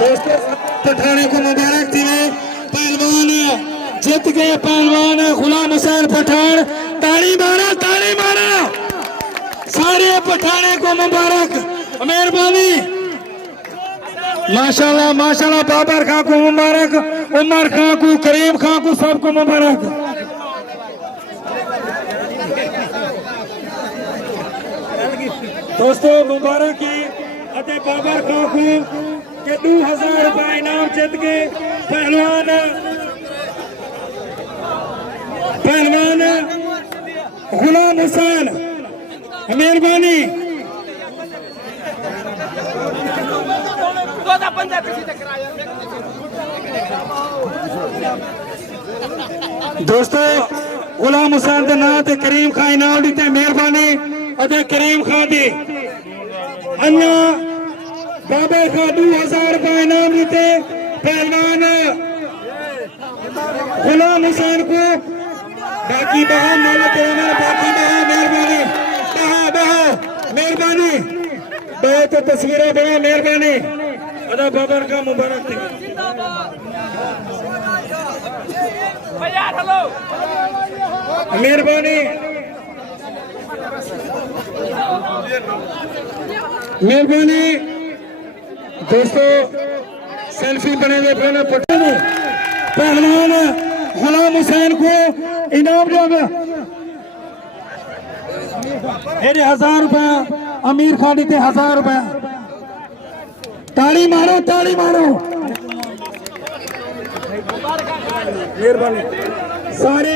दोस्तों पठाने को मुबारक थी। पहलवान जीत गए, पहलवान गुलाम हुसैन पठान। ताली मारा, ताली मारा, सारे पठाने को मुबारक, मेहरबानी। माशाल्लाह माशाल्लाह, बाबर खां को मुबारक, उमर खां को, करीम खां को, सबको मुबारक। दोस्तों मुबारक की अते बाबर खां को के 2000 रुपए इनाम जीत के पहलवान गुलाम हुसैन, मेहरबानी। दोस्तों गुलाम हुसैन के नाम से करीम खां इनाम दीते, मेहरबानी। अते करीम खां दी अन्ना बाबे खां 2000 रुपए इनाम दीते पहलवान गुलाम हुसैन को। बाकी बहा मालक बाकी बहा, मेहरबानी, बहा बहा, मेहरबानी। बहुत तस्वीरें बहा, मेहरबानी। अदा बाबर का मुबारक थी, मेहरबानी, मेहरबानी। दोस्तों सेल्फी बने हुए पहलवान गुलाम हुसैन को इनाम देगा 1000 रुपया। अमीर खान थे 1000 रुपया। ताली मारो, ताली मारो, मेहरबानी सारे।